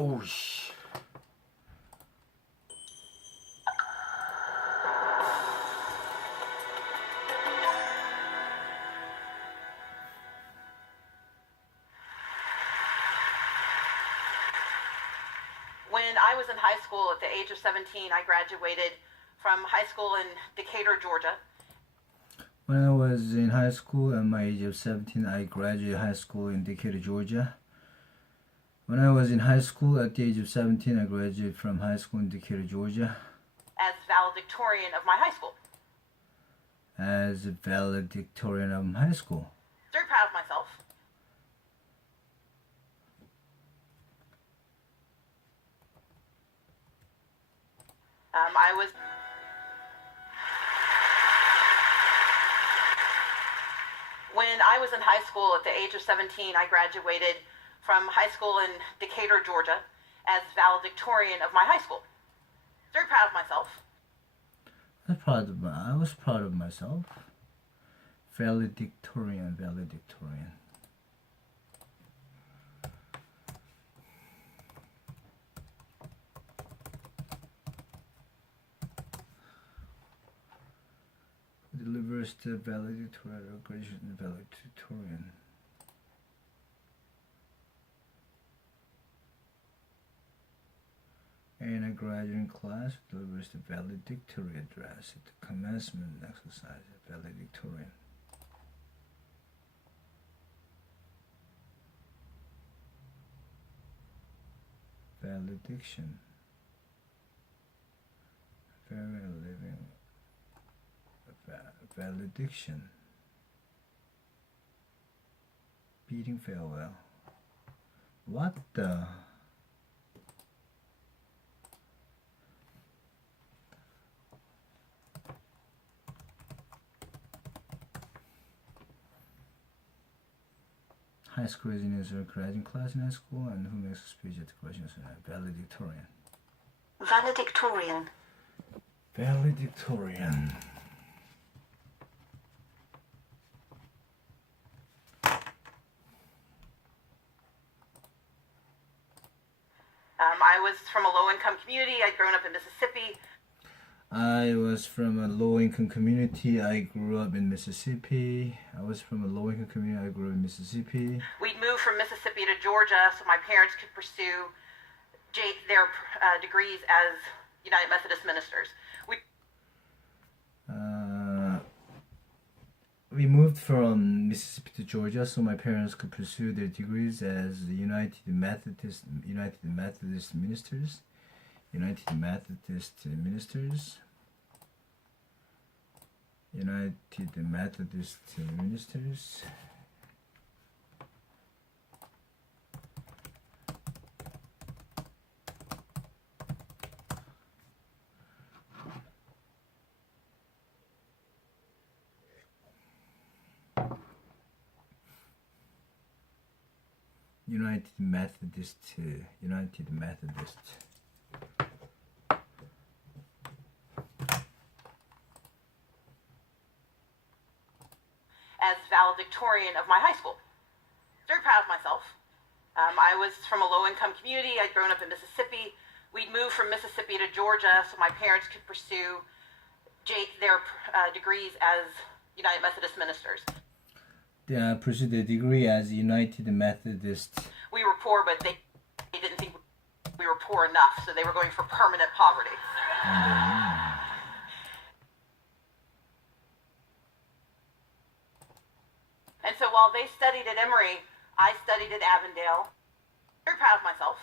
오우씨. When I was in high school at the age of 17, I graduated from high school in Decatur, Georgia. When I was in high school at my age of 17, I graduated high school in Decatur, Georgia. When I was in high school at the age of 17, I graduated from high school in Decatur, Georgia. As valedictorian of my high school. As a valedictorian of high school. Very proud of myself. When I was in high school at the age of 17, I graduated from high school in Decatur, Georgia, as valedictorian of my high school. Very proud of myself. I was proud of myself. Valedictorian. Delivers the valedictorian. And a graduating class delivers the valedictorian address at the commencement exercise. Valedictorian. Valediction. Very living. Valediction. Bidding farewell. What the? High school is a graduating class in high school, and who makes a speech at the graduation ceremony? Valedictorian. Valedictorian. I was from a low-income community. I'd grown up in Mississippi. I was from a low-income community. I grew up in Mississippi. We'd moved from Mississippi to Georgia so my parents could pursue their degrees as United Methodist ministers. We moved from Mississippi to Georgia so my parents could pursue their degrees as United Methodist ministers. United Methodist ministers. As valedictorian of my high school. Very proud of myself. I was from a low-income community. I'd grown up in Mississippi. We'd moved from Mississippi to Georgia so my parents could pursue their degrees as United Methodist ministers. They pursued their degree as United Methodist. We were poor, but they didn't think we were poor enough, so they were going for permanent poverty. And so while they studied at Emory, I studied at Avondale. Very proud of myself.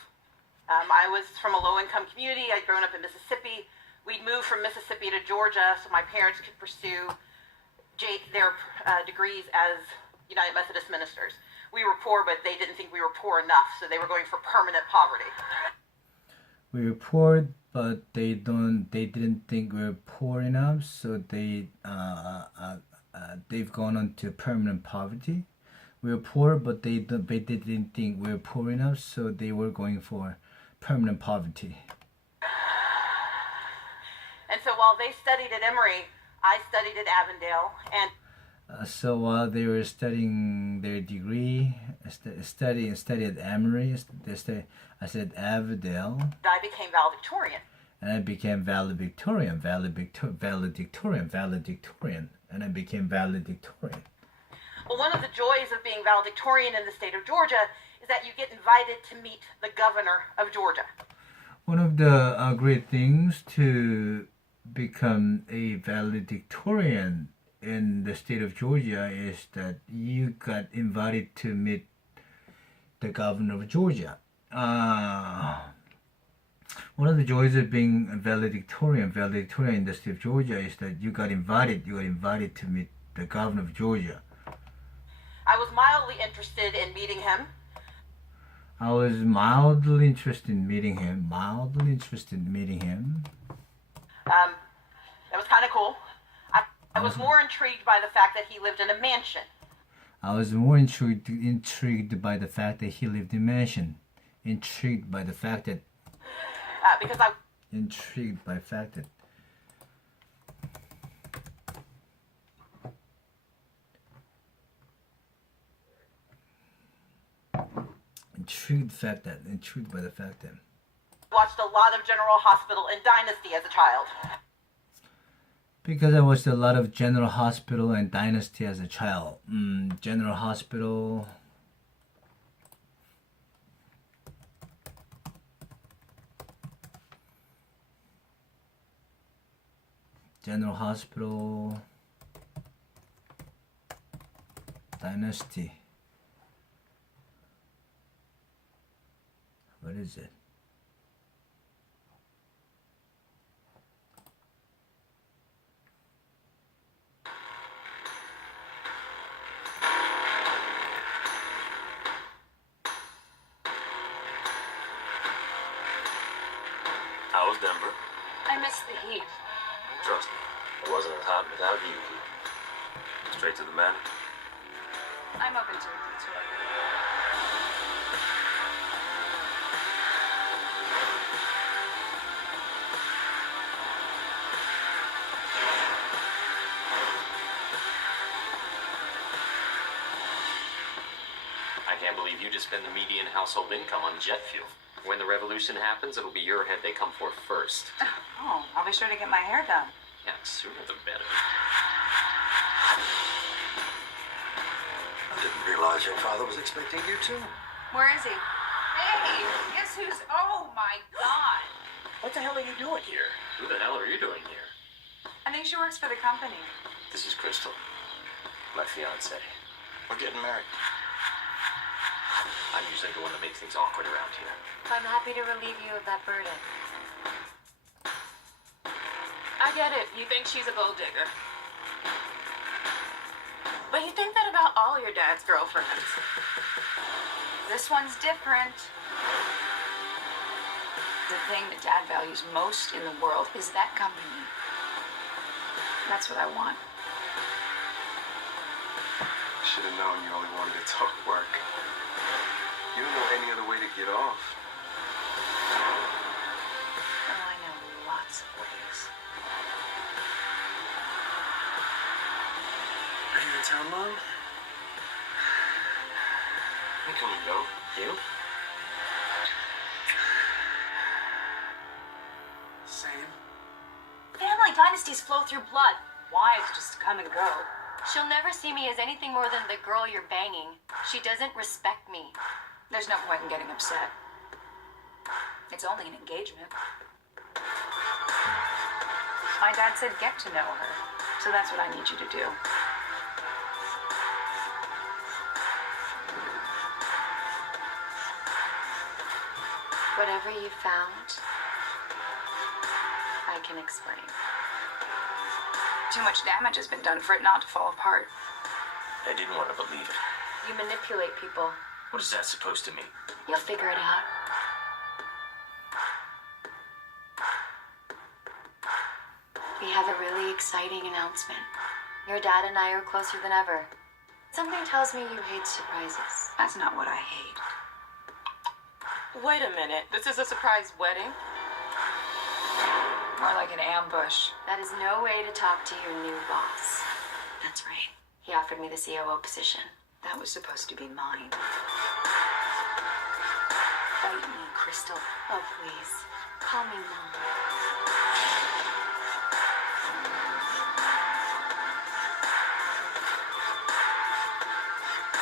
I was from a low-income community. I'd grown up in Mississippi. We'd moved from Mississippi to Georgia so my parents could pursue their degrees as United Methodist ministers. We were poor, but they didn't think we were poor enough, so they were going for permanent poverty. We were poor, but they didn't think we were poor enough, so they've gone on to permanent poverty. We were poor, but they didn't think we were poor enough, so they were going for permanent poverty. And so while they studied at Emory, I studied at Avondale, and So while they were studying their degree, study at Emory, I said Avondale, I became valedictorian. and I became valedictorian, and I became valedictorian. Well, one of the joys of being valedictorian in the state of Georgia is that you get invited to meet the governor of Georgia. One of the great things to become a valedictorian in the state of Georgia is that you got invited to meet the governor of Georgia. One of the joys of being a valedictorian in the state of Georgia is that you got invited to meet the governor of Georgia. I was mildly interested in meeting him. I was mildly interested in meeting him. That was kind of cool. I was more intrigued by the fact that he lived in a mansion. I was more intrigued by the fact that he lived in a mansion. Intrigued by the fact that watched a lot of General Hospital and Dynasty as a child. Because I watched a lot of General Hospital and Dynasty as a child. General Hospital. Dynasty. What is it? How was Denver? I miss the heat. Trust me, it wasn't as hot without you. Straight to the man. I'm open to a detour. I can't believe you just spend the median household income on jet fuel. When the revolution happens, it'll be your head they come for first. Oh, I'll be sure to get my hair done. Yeah, sooner the better. I didn't realize your father was expecting you too. Where is he? Hey, guess who's... Oh, my God. What the hell are you doing here? Who the hell are you doing here? I think she works for the company. This is Crystal, my fiance. We're getting married. I'm usually the one that makes things awkward around here. I'm happy to relieve you of that burden. I get it. You think she's a gold digger. But you think that about all your dad's girlfriends. This one's different. The thing that Dad values most in the world is that company. That's what I want. Should have known you only wanted to talk work. You don't know any other way to get off. Oh, I know lots of ways. Are you in town, Mom? Hey, can we go? You? Same. Family dynasties flow through blood. Wives just come and go. She'll never see me as anything more than the girl you're banging. She doesn't respect me. There's no point in getting upset. It's only an engagement. My dad said get to know her. So that's what I need you to do. Whatever you found, I can explain. Too much damage has been done for it not to fall apart. I didn't want to believe it. You manipulate people. What is that supposed to mean? You'll figure it out. We have a really exciting announcement. Your dad and I are closer than ever. Something tells me you hate surprises. That's not what I hate. Wait a minute. This is a surprise wedding? More like an ambush. That is no way to talk to your new boss. That's right. He offered me the COO position. That was supposed to be mine. Bite me, Crystal. Oh, please. Call me Mom.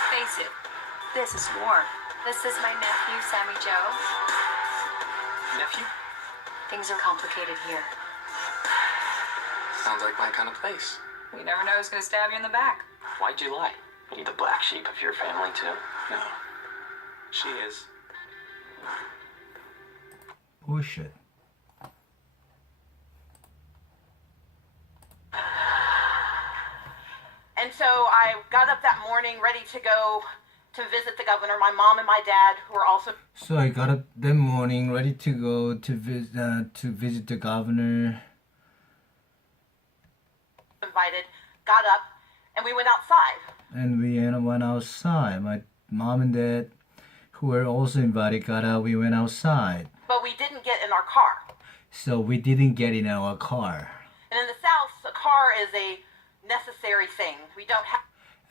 Face it, this is war. This is my nephew, Sammy Joe. Nephew? Things are complicated here. Sounds like my kind of place. You never know who's gonna stab you in the back. Why'd you lie? Are you the black sheep of your family, too? No. She is. Bullshit. And so I got up that morning ready to go to visit the governor. My mom and my dad, who were also So I got up that morning ready to go to visit the governor. invited, got up, and we went outside. And we went outside. My mom and dad, who were also invited, got up. We went outside. But we didn't get in our car. So we didn't get in our car. And in the South, a car is a necessary thing. We don't have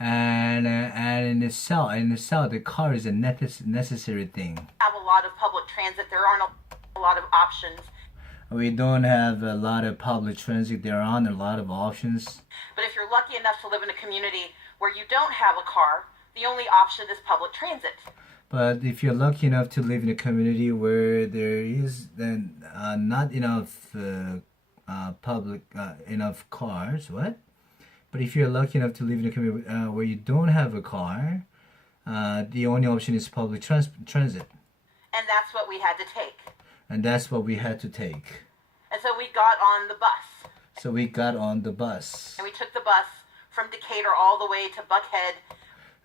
And in the south, the car is a necessary thing. a lot of public transit. There aren't a lot of options. We don't have a lot of public transit. There aren't a lot of options. But if you're lucky enough to live in a community where you don't have a car, the only option is public transit. But if you're lucky enough to live in a community where there is then not enough enough cars, what? But if you're lucky enough to live in a community where you don't have a car, the only option is public transit, And that's what we had to take. and that's what we had to take. And so we got on the bus. So we got on the bus, And we took the bus from Decatur all the way to Buckhead,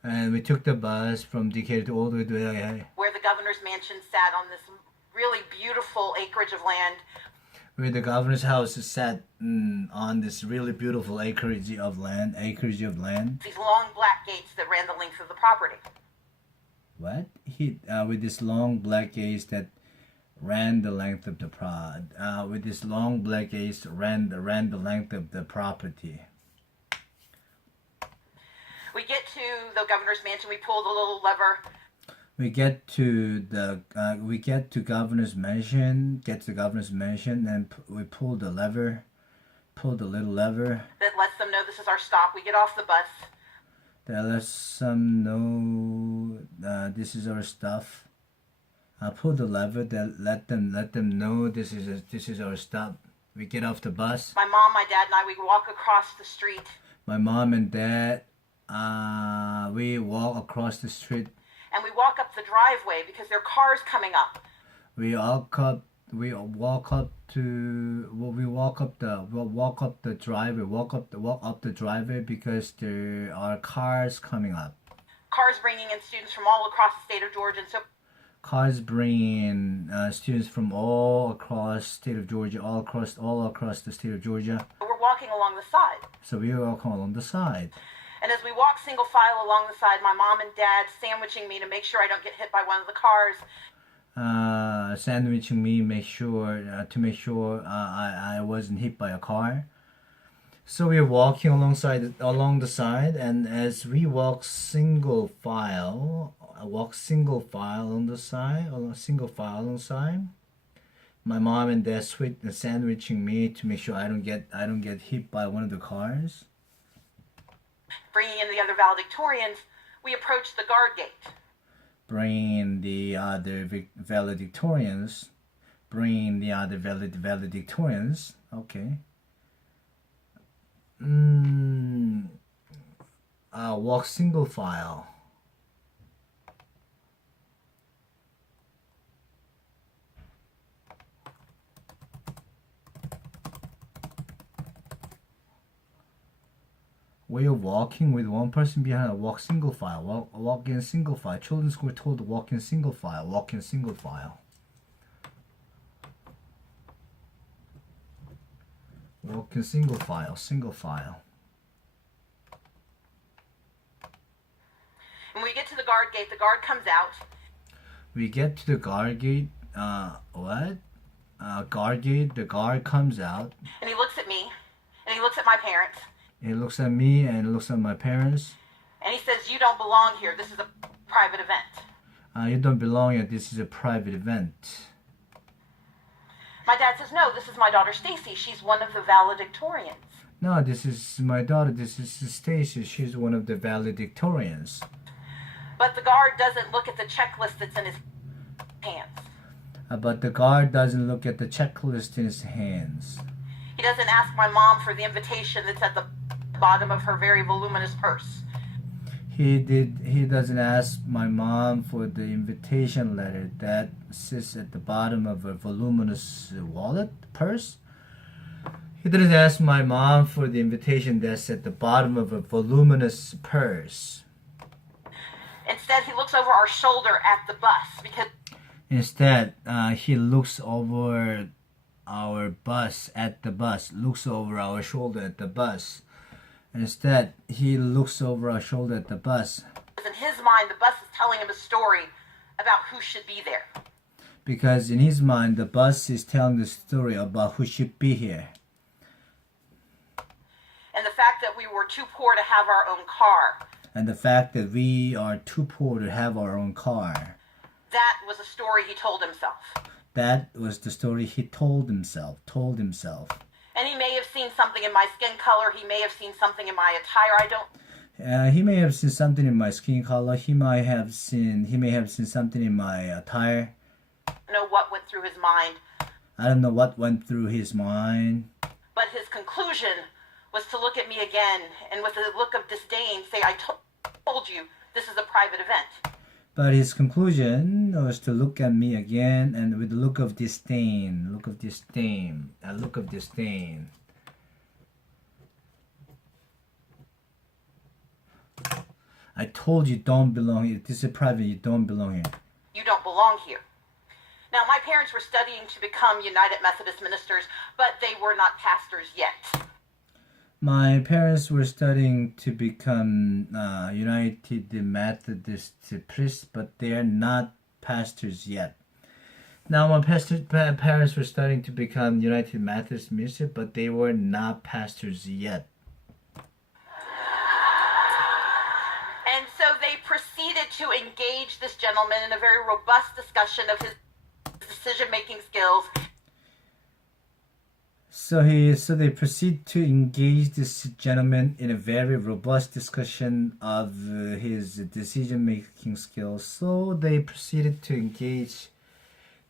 and we took the bus from Decatur all the way to where the governor's mansion sat on this really beautiful acreage of land. where the governor's house is set on this really beautiful acreage of land. These long black gates that ran the length of the property. What? With this long black gaze that ran the length of the with this long black gaze ran the length of the property. We get to the governor's mansion. We pulled a little lever. We get to governor's mansion. Get to the governor's mansion, and we pull the little lever That lets them know this is our stop. We get off the bus. that lets them know this is our stuff. I pull the lever that let them know this is our stop. We get off the bus. My mom, my dad, and I, we walk across the street. My mom and dad, we walk across the street. And we walk up the driveway because there are cars coming up. We walk up the driveway. Walk up the driveway because there are cars coming up. Cars bringing in students from all across the state of Georgia. And so Cars bringing students from all across state of Georgia, all across the state of Georgia. we're walking along the side. So we walk along the side. And as we walk single file along the side, my mom and dad sandwiching me to make sure I don't get hit by one of the cars. Sandwiching me, to make sure I wasn't hit by a car. So we're walking along the side, and as we walk single file on the side. My mom and dad sandwiching me to make sure I don't get hit by one of the cars. Bringing in the other valedictorians, we approach the guard gate. Bringing the other valedictorians. Okay. Walk single file. We're walking with one person behind. Walk single file. Walk in single file. Children's school told to walk in single file. Walk in single file. Walk in single file. Single file. When we get to the guard gate, the guard comes out. We get to the guard gate. Guard gate. The guard comes out. And he looks at me. And he looks at my parents. He looks at me and looks at my parents. And he says, "You don't belong here. This is a private event." You don't belong here. This is a private event. My dad says, "No, this is my daughter Stacy. She's one of the valedictorians." No, this is my daughter. This is Stacy. She's one of the valedictorians. But the guard doesn't look at the checklist that's in his hands. But the guard doesn't look at the checklist in his hands. He doesn't ask my mom for the invitation that's at the bottom of her very voluminous purse. He doesn't ask my mom for the invitation letter that sits at the bottom of a voluminous purse. He didn't ask my mom for the invitation that's at the bottom of a voluminous purse. Instead, he looks over our shoulder at the bus because Instead, he looks over our bus at the bus, looks over our shoulder at the bus. Instead, he looks over our shoulder at the bus. in his mind, the bus is telling him a story about who should be there. Because in his mind, the bus is telling the story about who should be here. And the fact that we were too poor to have our own car. And the fact that we are too poor to have our own car. That was a story he told himself. That was the story he told himself. And he may have seen something in my skin color. He may have seen something in my attire. He may have seen something in my skin color. He may have seen something in my attire. I don't know what went through his mind. I don't know what went through his mind. But his conclusion was to look at me again and with a look of disdain say, "I told you, this is a private event." But his conclusion was to look at me again and with a look of disdain. I told you don't belong here. This is private. You don't belong here. You don't belong here. Now, my parents were studying to become United Methodist ministers, but they were not pastors yet. My parents were studying to become United Methodist priests, but they are not pastors yet. Now, my parents were studying to become United Methodist ministers, but they were not pastors yet. And so they proceeded to engage this gentleman in a very robust discussion of his decision-making skills. So they proceed to engage this gentleman in a very robust discussion of his decision-making skills. So they proceeded to engage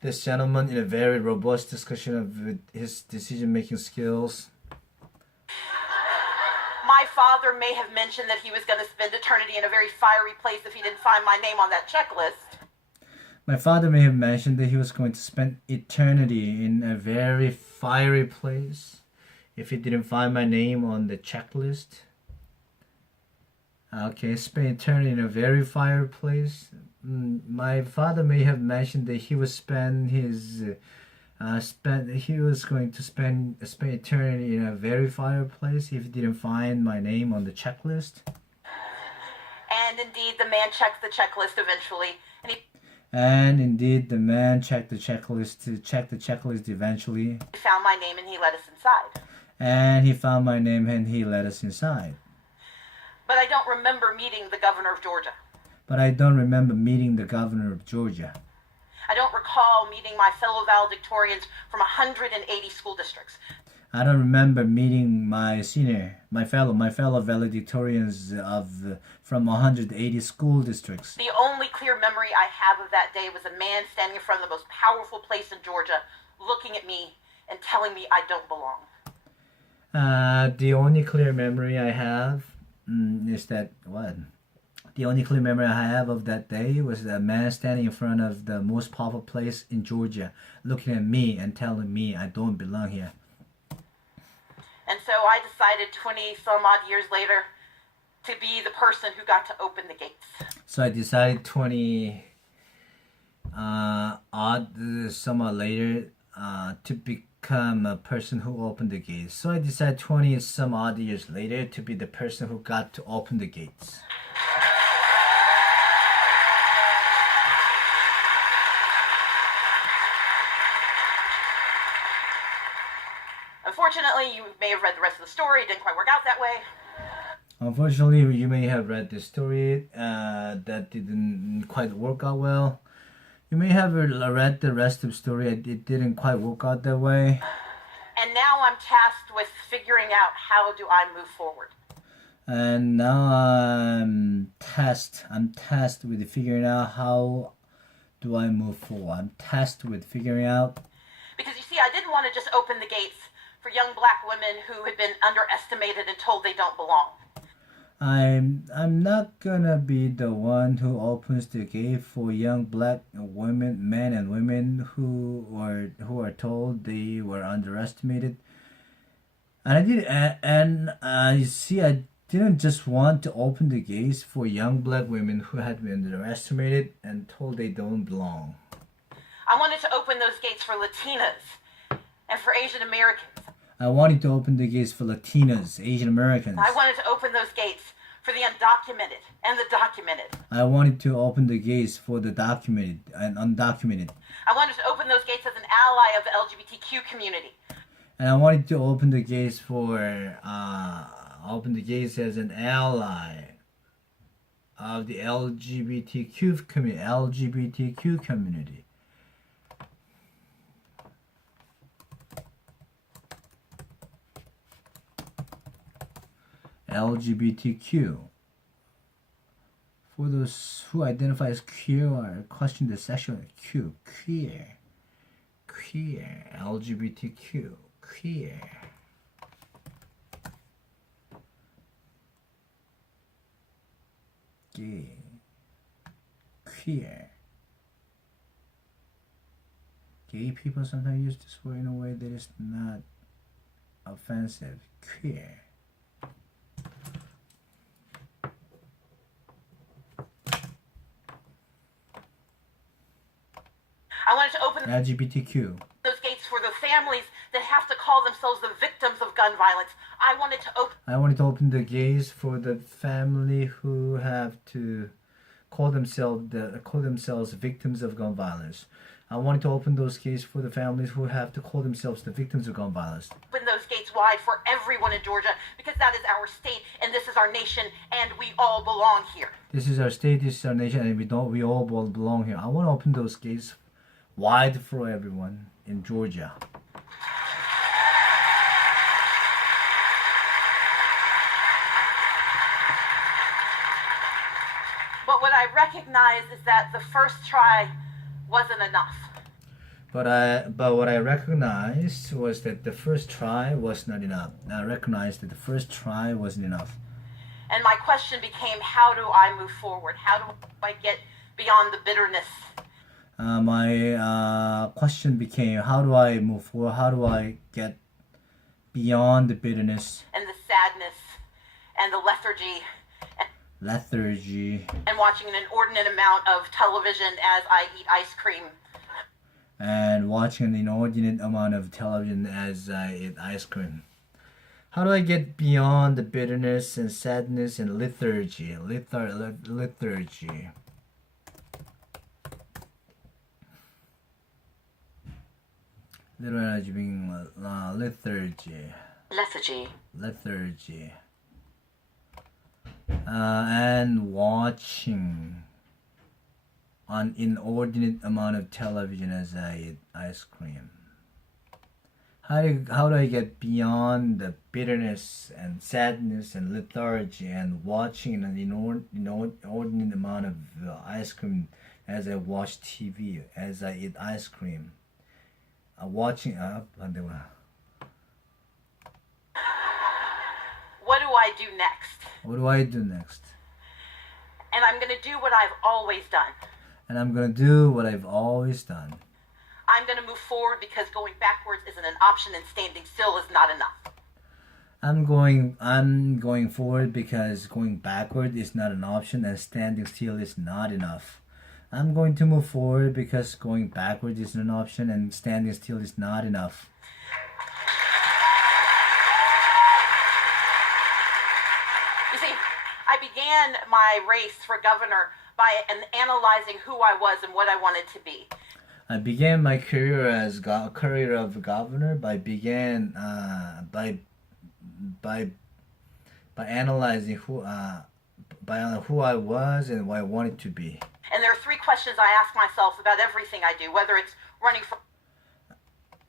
this gentleman in a very robust discussion of his decision-making skills. My father may have mentioned that he was going to spend eternity in a very fiery place if he didn't find my name on that checklist. My father may have mentioned that he was going to spend eternity in a very fiery place if he didn't find my name on the checklist. Okay, spend eternity in a very fiery place. My father may have mentioned that he was going to spend eternity in a very fiery place if he didn't find my name on the checklist. And indeed, the man checked the checklist eventually, And indeed, the man checked the checklist eventually. he found my name and he let us inside. And he found my name and he let us inside. But I don't remember meeting the governor of Georgia. I don't recall meeting my fellow valedictorians from 180 school districts. I don't remember meeting my fellow valedictorians from 180 school districts. The only clear memory I have of that day was a man standing in front of the most powerful place in Georgia, looking at me and telling me I don't belong. The only clear memory I have is that what? The only clear memory I have of that day was a man standing in front of the most powerful place in Georgia, looking at me and telling me I don't belong here. And so I decided 20 some odd years later to be the person who got to open the gates. So I decided 20 some odd later to become a person who opened the gates. So I decided 20 some odd years later to be the person who got to open the gates. Unfortunately, you may have read the rest of the story. It didn't quite work out that way. Unfortunately, you may have read the story that didn't quite work out well. You may have read the rest of the story. It didn't quite work out that way. And now I'm tasked with figuring out how do I move forward. And now I'm tasked with figuring out how do I move forward. I'm tasked with figuring out. Because you see, I didn't want to just open the gates for young black women who had been underestimated and told they don't belong. I'm not gonna be the one who opens the gate for young black women, men and women who are told they were underestimated. And I see, I didn't just want to open the gates for young black women who had been underestimated and told they don't belong. I wanted to open those gates for Latinas and for Asian Americans. I wanted to open the gates for Latinas, Asian Americans. I wanted to open those gates for the undocumented and the documented. I wanted to open the gates for the documented and undocumented. I wanted to open those gates as an ally of the LGBTQ community. And I wanted to open the gates as an ally of the LGBTQ community. LGBTQ. For those who identify as queer or question the sexual queer, LGBTQ, queer. Gay, queer. Gay people sometimes use this word in a way that is not offensive. Queer. I wanted to open LGBTQ. those gates for the families that have to call themselves the victims of gun violence. I wanted to open the gates for the family who have to call themselves victims of gun violence. I wanted to open those gates for the families who have to call themselves the victims of gun violence. open those gates wide for everyone in Georgia because that is our state and this is our nation and we all belong here. This is our state, this is our nation, and we all belong here. I want to open those gates wide for everyone in Georgia. But what I recognize is that the first try wasn't enough. But what I recognized was that the first try was not enough. I recognized that the first try wasn't enough. And my question became, how do I move forward? How do I get beyond the bitterness? My question became, how do I move forward? How do I get beyond the bitterness, And the sadness and the lethargy and watching an inordinate amount of television as I eat ice cream. and watching an inordinate amount of television as I eat ice cream? How do I get beyond the bitterness and sadness and lethargy? Lethargy. Lethargy being lethargy. Lethargy. And watching an inordinate amount of television as I eat ice cream. How do I get beyond the bitterness and sadness and lethargy and watching an inordinate amount of ice cream as I watch TV, as I eat ice cream? Watching What do I do next? What do I do next? And I'm going to do what I've always done. And I'm gonna do what I've always done. I'm going to move forward because going backwards isn't an option and standing still is not enough. I'm going forward because going backward is not an option and standing still is not enough. I'm going to move forward because going backward is an option and standing still is not enough. You see, I began my race for governor by analyzing who I was and what I wanted to be. I began my career as career of governor by by analyzing who I was and what I wanted to be. And there are 3 questions I ask myself about everything I do, whether it's running for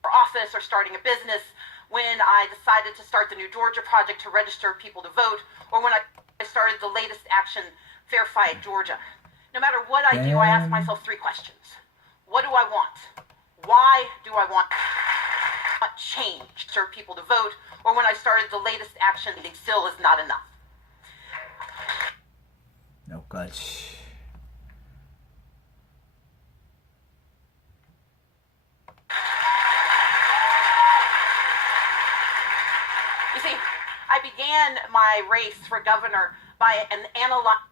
office or starting a business, when I decided to start the New Georgia Project to register people to vote, or when I started the latest action, Fair Fight Georgia. No matter what I do, I ask myself 3 questions. What do I want? Why do I want change? Serve people to vote, or when I started the latest action, it still is not enough. 여기까지. You see, I began my race for governor by an analysis